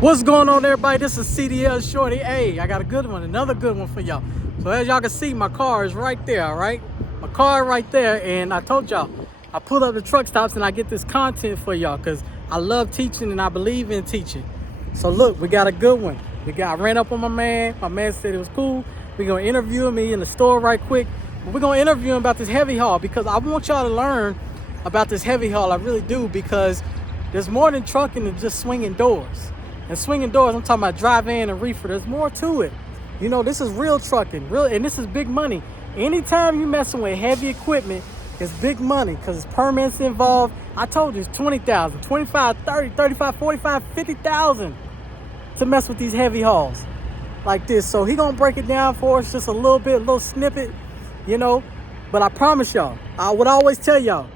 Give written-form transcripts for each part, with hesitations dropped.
What's going on, everybody? This is CDL Shorty. Hey, I got a good one, another good one for y'all. So as y'all can see, my car is right there, all right? My car right there, and I told y'all, I pull up the truck stops and I get this content for y'all because I love teaching and I believe in teaching. So look, we got a good one. I ran up on my man. My man said it was cool. We're gonna interview me in the store right quick. But we're gonna interview him about this heavy haul because I want y'all to learn about this heavy haul. I really do, because there's more than trucking than just swinging doors. And swinging doors, I'm talking about drive-in and reefer. There's more to it. You know, this is real trucking, real, and this is big money. Anytime you messing with heavy equipment, it's big money because it's permits involved. I told you it's 20,000, 25, 30, 35, 45, 50,000 to mess with these heavy hauls like this. So he gonna break it down for us just a little bit, a little snippet, you know. But I promise y'all, I would always tell y'all,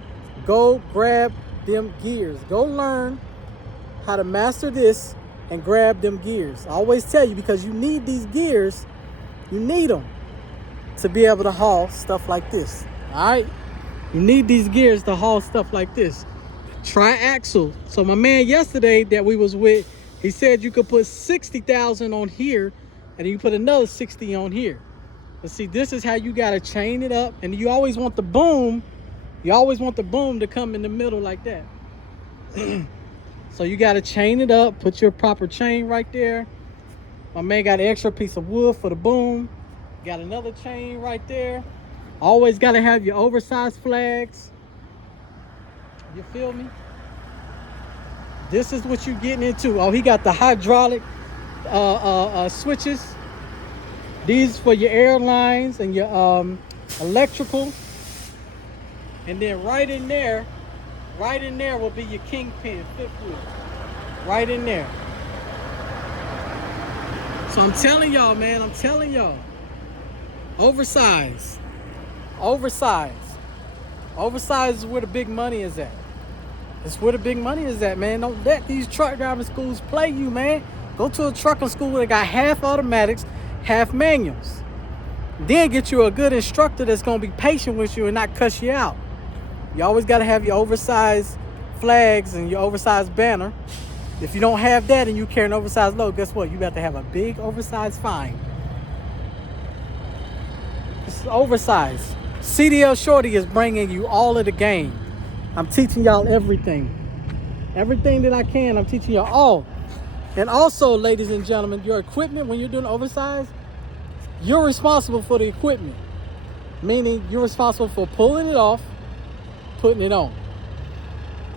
go grab them gears. Go learn how to master this and grab them gears. I always tell you, because you need these gears, you need them to be able to haul stuff like this. All right, you need these gears to haul stuff like this. Triaxle. So my man yesterday that we was with, he said you could put 60,000 on here and you put another 60 on here. But see, this is how you gotta chain it up, and you always want the boom. You always want the boom to come in the middle like that. So you got to chain it up, put your proper chain right there. My man got an extra piece of wood for the boom. Got another chain right there. Always got to have your oversized flags. You feel me? This is what you're getting into. Oh, he got the hydraulic switches. These for your airlines and your electrical. And then right in there will be your kingpin fifth wheel. Right in there. So I'm telling y'all, man, I'm telling y'all. Oversize. Oversize. Oversize is where the big money is at. It's where the big money is at, man. Don't let these truck driving schools play you, man. Go to a trucking school where they got half automatics, half manuals. Then get you a good instructor that's going to be patient with you and not cuss you out. You always got to have your oversized flags and your oversized banner. If you don't have that and you carry an oversized load, guess what? You got to have a big oversized fine. It's oversized. CDL Shorty is bringing you all of the game. I'm teaching y'all everything. Everything that I can, I'm teaching y'all all. And also, ladies and gentlemen, your equipment, when you're doing oversized, you're responsible for the equipment. Meaning you're responsible for pulling it off, putting it on.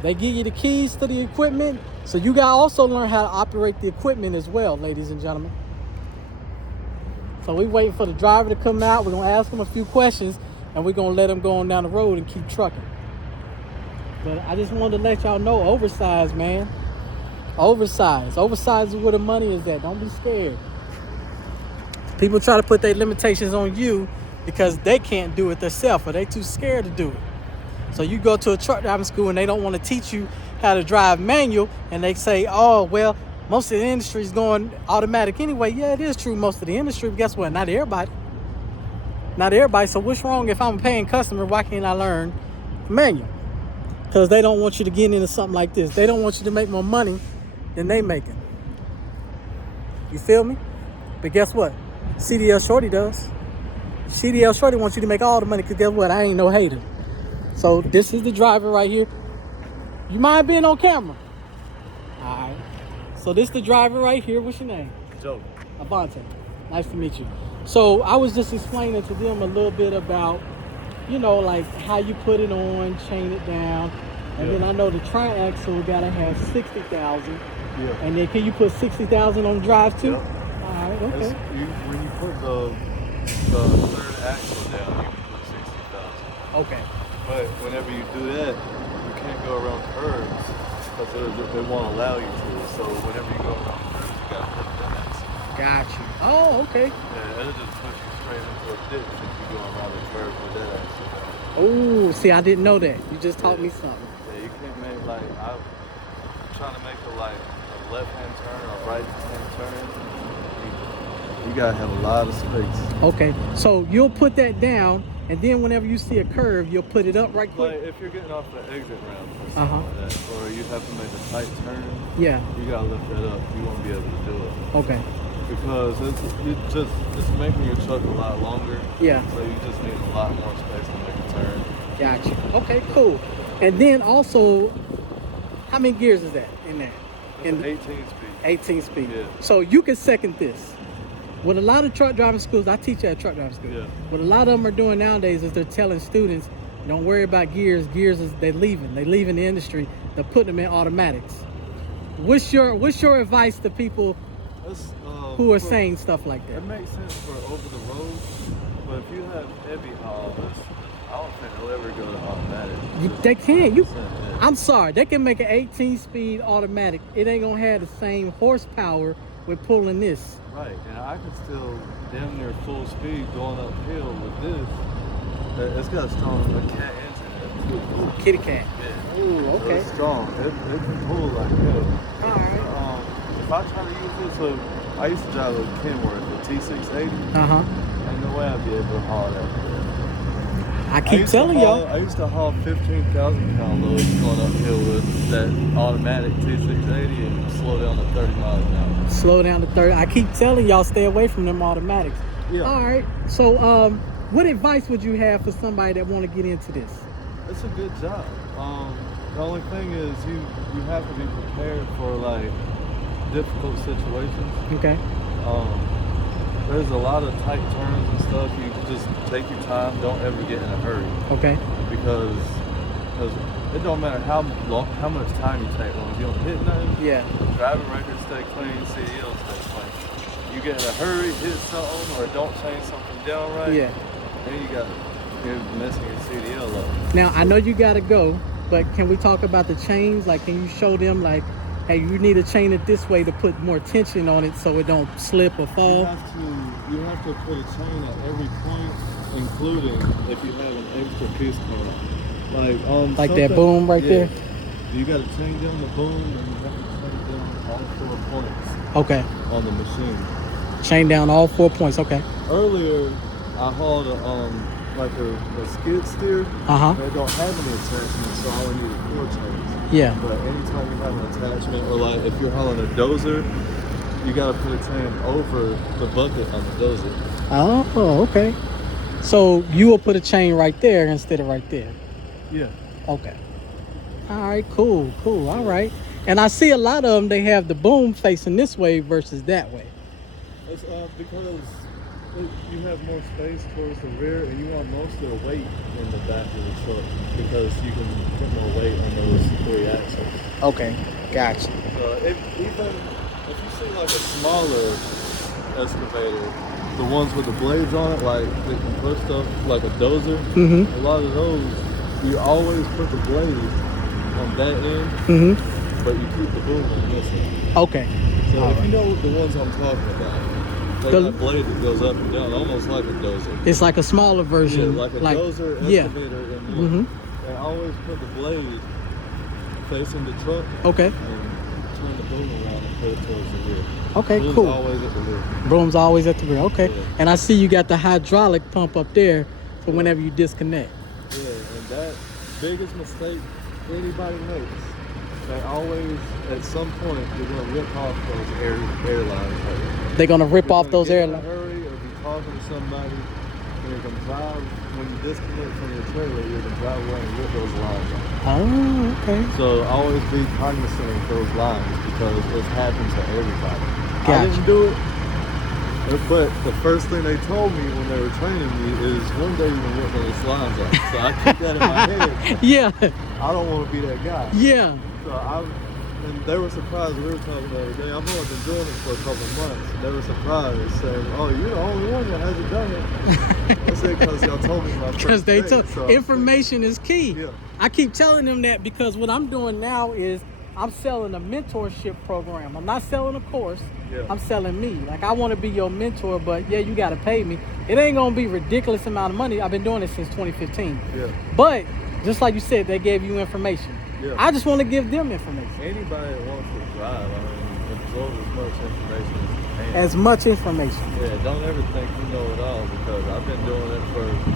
They give you the keys to the equipment, so you gotta also learn how to operate the equipment as well, ladies and gentlemen. So we waiting for the driver to come out. We're gonna ask him a few questions and we're gonna let him go on down the road and keep trucking. But I just wanted to let y'all know, oversized, man. Oversized. Oversized is where the money is at. Don't be scared. People try to put their limitations on you because they can't do it themselves or they too scared to do it. So you go to a truck driving school and they don't want to teach you how to drive manual, and they say, oh, well, most of the industry is going automatic anyway. Yeah, it is true, most of the industry, but guess what? Not everybody. Not everybody. So what's wrong if I'm a paying customer? Why can't I learn manual? Because they don't want you to get into something like this. They don't want you to make more money than they making. You feel me? But guess what? CDL Shorty does. CDL Shorty wants you to make all the money, because guess what? I ain't no hater. So this is the driver right here. You mind being on camera? All right. So this is the driver right here. What's your name? Joe. Avante. Nice to meet you. So I was just explaining to them a little bit about, you know, like how you put it on, chain it down. And then I know the triaxle gotta have 60,000. Yeah. And then can you put 60,000 on drive too? Yeah. All right, okay. When you put the third axle down, you can put 60,000. Okay. But whenever you do that, you can't go around curves because they won't allow you to. So whenever you go around curves, you gotta put that axle. Got you. Oh, okay. Yeah, it'll just push you straight into a ditch if you go around the curve with that axle down. Oh, see, I didn't know that. You just taught me something. Yeah, you can't make I'm trying to make a left-hand turn or right-hand turn. You gotta have a lot of space. Okay, so you'll put that down and then whenever you see a curve, you'll put it up right quick. Like if you're getting off the exit ramp or something Uh-huh. like that, or you have to make a tight turn, Yeah. you gotta lift that up. You won't be able to do it Okay. because it's making your truck a lot longer. Yeah. So you just need a lot more space to make a turn. Gotcha. Okay, cool. And then also, how many gears is that in there? It's an 18 speed. 18 speed. Yeah. So you can second this. What a lot of truck driving schools, I teach at a truck driving school. Yeah. What a lot of them are doing nowadays is they're telling students, don't worry about gears. Gears is they're leaving the industry. They're putting them in automatics. What's your advice to people That's, who are for- saying stuff like that? It makes sense for over the road, but if you have heavy hauls, I don't think they'll ever go to automatic. They can't. You. Yeah. I'm sorry. They can make an 18 speed automatic. It ain't gonna have the same horsepower with pulling this. Right, and I can still damn near full speed going uphill with this. It's got a strong cat engine in it too. Kitty cat. Yeah. Ooh, So okay. it's strong. It can pull like hell. All right. If I try to use it, so I used to drive a Kenworth, a T680. Uh huh. Ain't no way I'd be able to haul that. I keep telling y'all. I used to haul 15,000 pound loads going uphill with that automatic T680 and slow down to 30 miles an hour. Slow down to 30. I keep telling y'all stay away from them automatics. Yeah. All right. So, what advice would you have for somebody that want to get into this? It's a good job. The only thing is you have to be prepared for like difficult situations. Okay. There's a lot of tight turns and stuff. You just take your time. Don't ever get in a hurry Okay. because it don't matter how much time you take. Long as you don't hit nothing, Yeah. driving records stay clean, CDL stay clean. You get in a hurry, hit something, or don't change something down right. Yeah. Then you're messing your CDL up. Now I know you gotta go, but can we talk about the chains? Like, can you show them like, hey, you need to chain it this way to put more tension on it so it don't slip or You fall? have to put a chain at every point, including if you have an extra piece coming up. Like that boom right there? You got to chain down the boom and you have to chain down all 4 points Okay. on the machine. Chain down all 4 points. Okay. Earlier, I hauled a skid steer. Uh huh. They don't have any attachments, so I only needed 4 chains. Yeah. But anytime you have an attachment, or like if you're hauling a dozer, you got to put a chain over the bucket on the dozer. Oh, okay. So you will put a chain right there instead of right there. Yeah. Okay. All right, cool. All right. And I see a lot of them, they have the boom facing this way versus that way. It's because you have more space towards the rear, and you want most of the weight in the back of the truck because you can put more weight on those 3 axles. Okay, gotcha. So if you see like a smaller excavator, the ones with the blades on it, like they can push stuff like a dozer. Mm-hmm. A lot of those, you always put the blade on that end, Mm-hmm. but you keep the boom on this end. Okay. So All if right. you know the ones I'm talking about, like The- that blade that goes up and down, almost like a dozer. It's like a smaller Yeah, version. like a dozer yeah. excavator in one. Mm-hmm. And always put the blade facing the truck Okay. and turn the boom around and put it towards the rear. Okay, Boom's cool. always at the rear. Broom's always at the rear. Okay. Yeah. And I see you got the hydraulic pump up there for whenever you disconnect. Yeah, and that biggest mistake anybody makes, they always, at some point, they're gonna rip off those airlines. Right? They're gonna rip You're off gonna those get in a airlines. hurry or be talking to somebody, and you're gonna drive, when you disconnect from your trailer, you're gonna drive away and rip those lines off. Oh, okay. So always be cognizant of those lines because it happens to everybody. I Gotcha. didn't do it, but the first thing they told me when they were training me is one day you're gonna rip those lines off. So I keep that in my head. Yeah. I don't want to be that guy. Yeah. So and they were surprised. We were talking the other day. I've only been doing it for a couple of months. And they were surprised, saying, "Oh, you're the only one that hasn't done it." I said, "Because y'all told me my first Because they day, took so- information is key. Yeah. I keep telling them that because what I'm doing now is I'm selling a mentorship program. I'm not selling a course. Yeah. I'm selling me. Like, I want to be your mentor, but yeah, you got to pay me. It ain't going to be ridiculous amount of money. I've been doing it since 2015. Yeah. But just like you said, they gave you information. Yeah. I just want to give them information. Anybody that wants to drive, I mean, absorb as much information as you can. As much information. Yeah, don't ever think you know it all because I've been doing it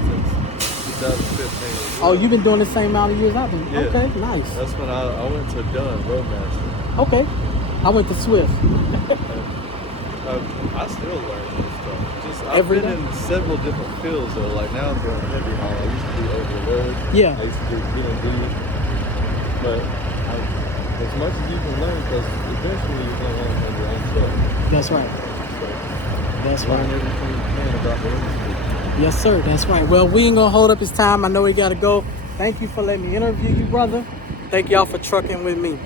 since 2015. Oh, you've been doing the same amount of years I've been. Yeah. Okay, nice. That's when I went to Dunn Roadmaster. Okay, I went to Swift. I still learn this stuff. Just I've Every been day? in several different fields though. Like now I'm doing heavy haul. I used to do over the road. Yeah. I used to do B&B. But as much as you can learn, because eventually you're gonna want to have your own truck. That's right. So That's learn right. everything you can about the industry. Yes, sir. That's right. Well, we ain't gonna hold up his time. I know he gotta go. Thank you for letting me interview you, brother. Thank y'all for trucking with me.